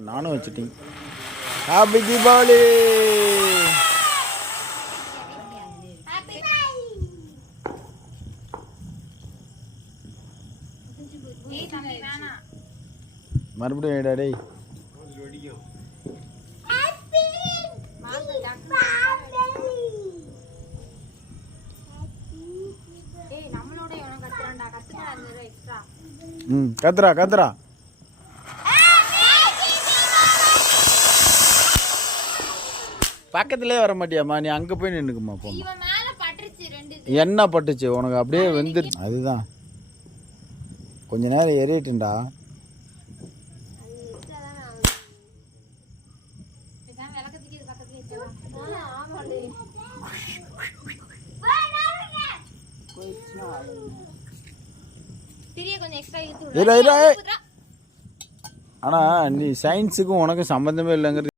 நானும் வச்சுட்டேன். ஹாப்பி தீபாவளி. மறுபடியும் ஏடா டேய். கத்துறா கத்துறா. பக்கத்துலேயே வர மாட்டியாம்மா, நீ அங்கே போய் நின்றுக்குமா. போ என்ன பட்டுச்சு உனக்கு? அப்படியே வெந்துரு. அதுதான் கொஞ்ச நேரம் எறிட்டுண்டா. ஆனா நீ சயின்ஸுக்கும் உனக்கும் சம்பந்தமே இல்லைங்கிறது